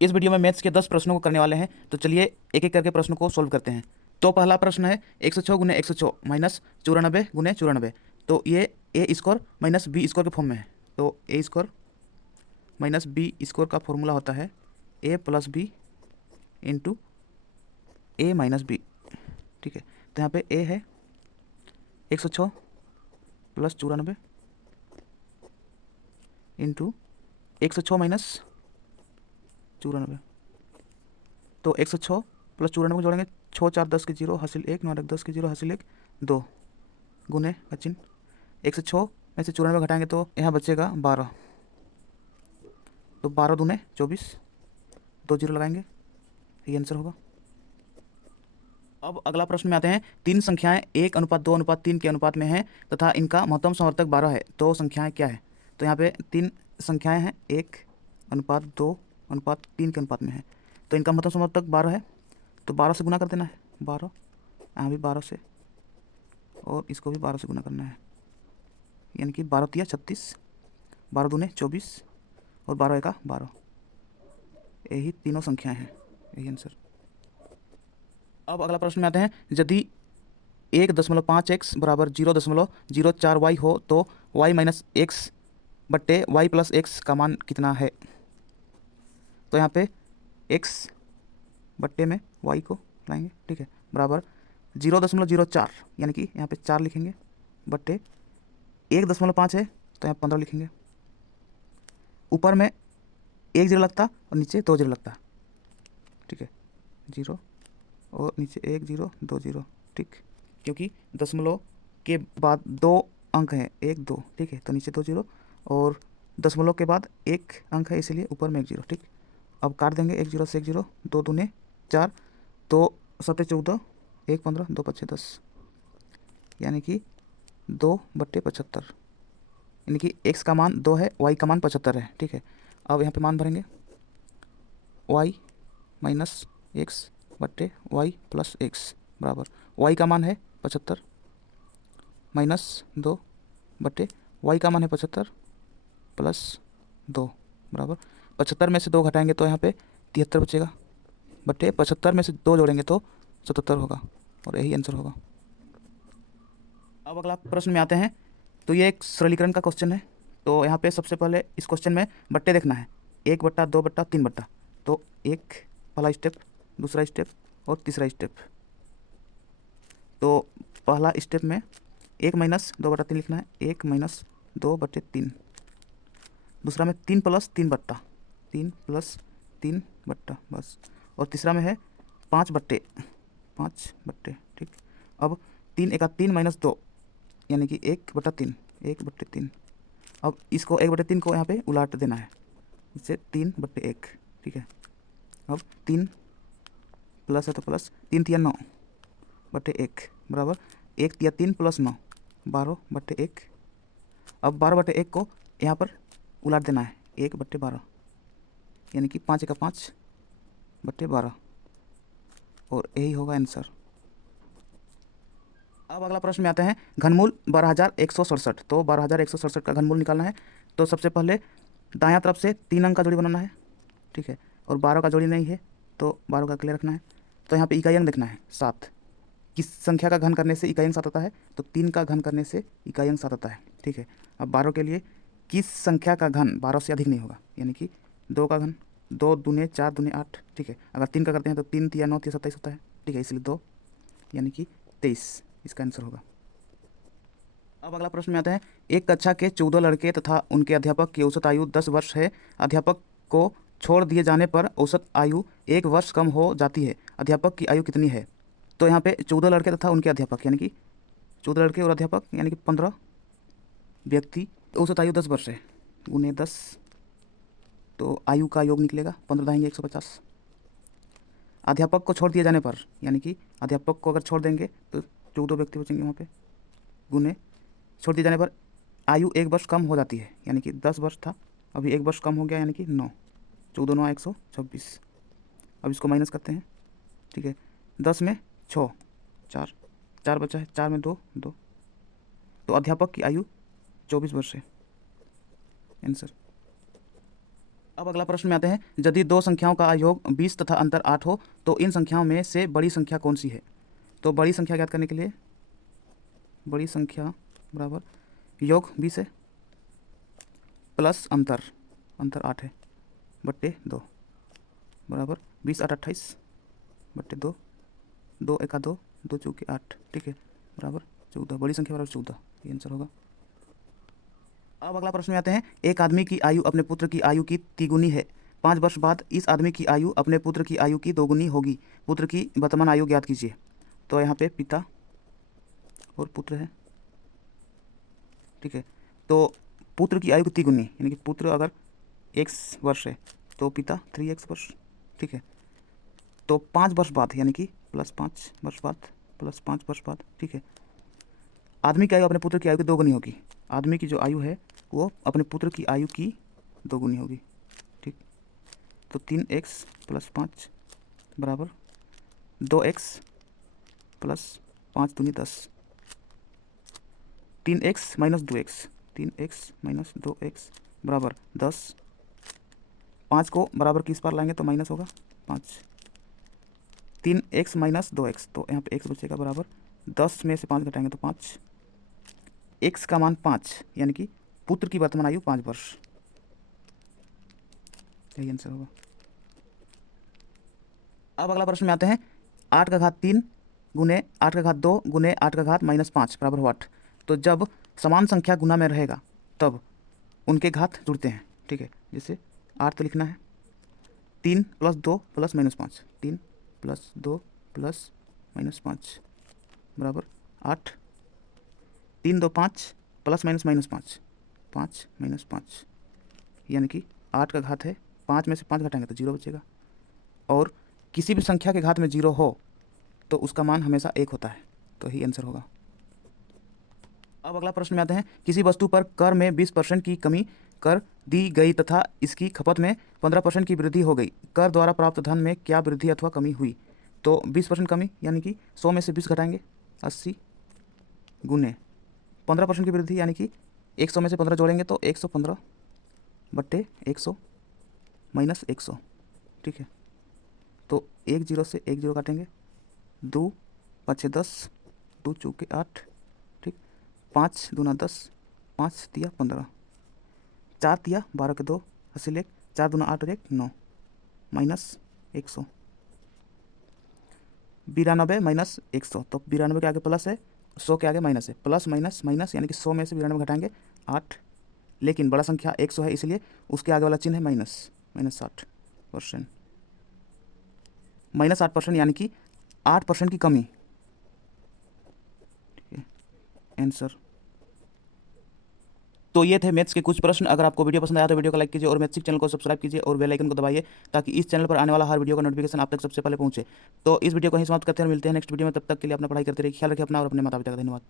इस वीडियो में मैथ्स के 10 प्रश्नों को करने वाले हैं, तो चलिए एक एक करके प्रश्नों को सोल्व करते हैं। तो पहला प्रश्न है 106 गुने 106 माइनस 94 गुने 94। तो ये ए स्क्वायर माइनस बी स्क्वायर के फॉर्म में है। तो ए स्क्वायर माइनस बी स्क्वायर का फॉर्मूला होता है ए प्लस बी इंटू ए माइनस बी। ठीक है, तो यहाँ पे ए है 106 प्लस 94 इंटू 106 माइनस 94। तो 106 प्लस 94 को जोड़ेंगे, 6 4 10 के 0 हासिल 1, 9 10 के 0 हासिल 1, 2 गुने का चिन्ह 106 में से 94 घटाएंगे तो यहाँ बचेगा 12। तो 12 दूने 24, 2 जीरो लगाएंगे, ये आंसर होगा। अब अगला प्रश्न में आते हैं। तीन संख्याएं 1:2:3 के अनुपात में हैं तथा इनका महत्तम समवर्तक 12 है, तो संख्याएं क्या है? तो यहाँ पे तीन संख्याएं हैं 1:2:3 के अनुपात में है, तो इनका महत्तम समवर्तक 12 है। तो 12 से गुना कर देना है, 12, यहाँ भी 12 से, और इसको भी 12 से गुना करना है, यानी कि 12 तिया 36, 12 दूने 24 और 12 एका 12। यही तीनों संख्याएं हैं, यही आंसर। अब अगला प्रश्न में आते हैं। यदि 1.5x बराबर 0.04y हो तो y माइनस एक्स बट्टे वाई प्लस एक्स का मान कितना है? तो यहाँ पे x बट्टे में y को लाएंगे, ठीक है, बराबर 0.04, यानी कि यहाँ पे 4 लिखेंगे, बट्टे 1.5 है तो यहाँ 15 लिखेंगे। ऊपर में 1 जीरो लगता और नीचे 2 जीरो लगता, ठीक है, 0 और नीचे 1 0 2 0, ठीक, क्योंकि दशमलव के बाद 2 अंक हैं, 1 2, ठीक है, तो नीचे 2 0 और दशमलव के बाद 1 अंक है, इसीलिए ऊपर में 1 0, ठीक। अब काट देंगे 1 0 से 1 0, 2 दूने 4, तो 7 14, 1 15, 2 5 10, यानी कि 2/75, यानी कि x का मान 2 है, y का मान 75 है, ठीक है। अब यहाँ पे मान भरेंगे, y माइनस एक्स बट्टे वाई प्लस एक्स बराबर y का मान है 75 माइनस 2 बट्टे y का मान है 75 प्लस 2 बराबर 75 में से 2 घटाएंगे तो यहाँ पे 73 बचेगा, बट्टे 75 में से 2 जोड़ेंगे तो 77 होगा, और यही आंसर होगा। अब अगला प्रश्न में आते हैं। तो ये एक सरलीकरण का क्वेश्चन है। तो यहाँ पे सबसे पहले इस क्वेश्चन में बट्टे देखना है, 1/2/3 तो एक पहला स्टेप, दूसरा स्टेप और तीसरा स्टेप। तो पहला स्टेप में 1 माइनस 2/3 लिखना है, 1 माइनस 2/3। दूसरा में 3 प्लस 3 बट्टा बस, और तीसरा में है 5/5, ठीक। अब 3 एका 3 माइनस 2, यानी कि 1/3, 1/3। अब इसको 1/3 को यहाँ पे उलाट देना है, इससे 3/1, ठीक है। अब 3 प्लस है तो प्लस, 3 तिया 9/1 बराबर 1 तिया 3 प्लस 9, 12/1। अब 12/1 को यहाँ पर उलाट देना है, 1/12, यानी कि 5 एका 5/12, और यही होगा आंसर। अब अगला प्रश्न में आते हैं। घनमूल 12,167, तो 12,167 का घनमूल निकालना है। तो सबसे पहले दायां तरफ से 3 अंक का जोड़ी बनाना है, ठीक है, और 12 का जोड़ी नहीं है तो 12 का अकेले रखना है। तो यहाँ पे इकाई अंक देखना है 7, किस संख्या का घन करने से इकाई अंक 7 आता है? तो 3 का घन करने से इकाई अंक 7 आता है, ठीक है। अब 12 के लिए किस संख्या का घन 12 से अधिक नहीं होगा, यानी कि 2 का घन, 2 दूने 4 दूने 8, ठीक है। अगर 3 का करते हैं तो 3 तिया 9 तिया 27 होता है, ठीक है, इसलिए 2, यानी कि 23 इसका आंसर होगा। अब अगला प्रश्न में आता है। एक कक्षा के 14 लड़के तथा उनके अध्यापक की औसत आयु 10 वर्ष है। अध्यापक को छोड़ दिए जाने पर औसत आयु 1 वर्ष कम हो जाती है। अध्यापक की आयु कितनी है? तो यहाँ पे 14 लड़के तथा उनके अध्यापक, यानी कि 14 लड़के और अध्यापक, यानी कि 15 व्यक्ति, औसत आयु 10 वर्ष है, गुने 10, तो आयु का योग निकलेगा, 15 दाएंगे 150। अध्यापक को छोड़ दिए जाने पर, यानी कि अध्यापक को अगर छोड़ देंगे तो 14 व्यक्ति बचेंगे वहाँ पे, गुने छोड़ दिए जाने पर आयु 1 वर्ष कम हो जाती है, यानी कि 10 वर्ष था, अभी 1 वर्ष कम हो गया, यानी कि 9, 14 9 126। अब इसको माइनस करते हैं, ठीक है, 10 में 6, 4 4 बचा है, 4 में 2 2, तो अध्यापक की आयु 24 वर्ष है, आंसर। अब अगला प्रश्न में आते हैं, यदि दो संख्याओं का योग 20 तथा अंतर 8 हो तो इन संख्याओं में से बड़ी संख्या कौन सी है। तो बड़ी संख्या ज्ञात करने के लिए बड़ी संख्या बराबर योग 20 है प्लस अंतर 8 है बट्टे 2 बराबर 20 8 28 बट्टे 2 2 1 2 2 चौके 8, ठीक है, बराबर 14। बड़ी संख्या बराबर 14, ये आंसर होगा। अब अगला प्रश्न में आते हैं, एक आदमी की आयु अपने पुत्र की आयु की तिगुनी है। 5 वर्ष बाद इस आदमी की आयु अपने पुत्र की आयु की दोगुनी होगी। पुत्र की वर्तमान आयु ज्ञात कीजिए। तो यहाँ पे पिता और पुत्र है, ठीक है। तो पुत्र की आयु की तिगुनी यानी कि पुत्र अगर x वर्ष है तो पिता 3x वर्ष, ठीक है। तो 5 वर्ष बाद यानी कि प्लस 5 वर्ष बाद प्लस 5 वर्ष बाद, ठीक है, आदमी की आयु अपने पुत्र की आयु की दोगुनी होगी। आदमी की जो आयु है वो अपने पुत्र की आयु की दोगुनी होगी, ठीक। तो 3x प्लस 5 बराबर 2x प्लस 5 दूनी 10, 3x minus 2x 3x minus 2x बराबर 10। 5 को बराबर किस पार लाएंगे तो माइनस होगा 5। 3x माइनस 2x, तो यहाँ पे x बचेगा बराबर 10 में से 5 घटाएंगे तो 5। x का मान 5 यानी कि पुत्र की वर्तमान आयु 5 वर्ष, यही आंसर होगा। अब अगला प्रश्न में आते हैं, 8 का घात 3 गुने 8 का घात 2 गुने 8 का घात माइनस 5 बराबर व्हाट। तो जब समान संख्या गुना में रहेगा तब उनके घात जुड़ते हैं, ठीक है। जैसे 8 तो लिखना है 3 plus 2 plus minus 5, 3 plus 2 plus minus 5 बराबर 8। 3 2 5 प्लस माइनस माइनस 5 5 माइनस 5 यानी कि 8 का घात है, 5 में से 5 घटाएंगे तो 0 बचेगा। और किसी भी संख्या के घात में 0 हो तो उसका मान हमेशा 1 होता है, तो ही आंसर होगा। अब अगला प्रश्न में आते हैं, किसी वस्तु पर कर में 20% की कमी कर दी गई तथा इसकी खपत में 15% की वृद्धि हो गई। कर द्वारा प्राप्त धन में क्या वृद्धि अथवा कमी हुई। तो 20% कमी यानी कि 100 में से 20 घटाएंगे 80 गुने 15% की वृद्धि यानी कि 100 में से 15 जोड़ेंगे तो 115 बट्टे 100 माइनस 100, ठीक है। तो 1 0 से 1 0 काटेंगे, 2 5 10 2 चौके 8, ठीक। 5 दूना 10 5 तिया 15 4 तिया 12 के 2 80 लेख 4 दूना 8 और 1 9 माइनस 100 92 माइनस 100। तो 92 के आगे प्लस है, 100 के आगे माइनस है, प्लस माइनस माइनस यानी कि 100 में से 92 घटाएंगे 8। लेकिन बड़ा संख्या 100 है इसलिए उसके आगे वाला चिन्ह है माइनस, माइनस 60%, माइनस 8% यानी कि 8% की कमी, ठीक है, आंसर। तो ये थे मैथ्स के कुछ प्रश्न। अगर आपको वीडियो पसंद आया तो वीडियो को लाइक कीजिए और मैथ्स चैनल को सब्सक्राइब कीजिए और बेल आइकन को दबाइए ताकि इस चैनल पर आने वाला हर वीडियो का नोटिफिकेशन आप तक सबसे पहले पहुंचे। तो इस वीडियो को ही समाप्त करते हैं, मिलते हैं नेक्स्ट वीडियो में। तब तक के लिए अपना पढ़ाई करते रहिए, ख्याल रखिए अपना और अपने माता पिता का। धन्यवाद।